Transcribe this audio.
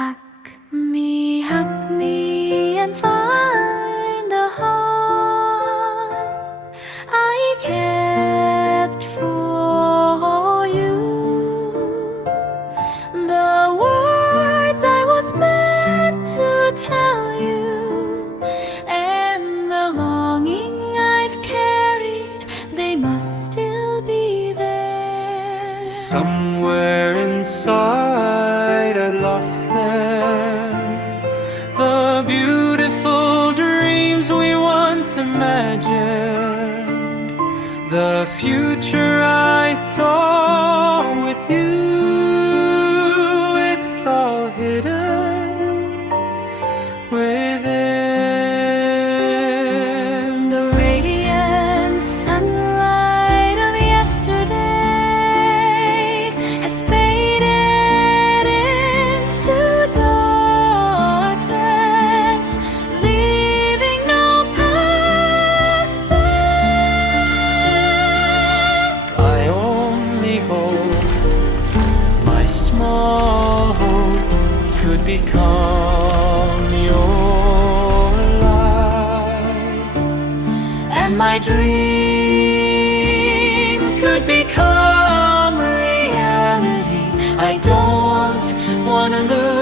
Hug me and find the heart I kept for you. The words I was meant to tell you, and the longing I've carried, they must still be there. Somewhere inside I lost them, the beautiful dreams we once imagined, the future I saw with you. It's all hidden within. The radiant sunlight of yesterday has faded into darkness, leaving no path back. I only hope my small hope could become your light, And my dream could become reality. I don't wanna lose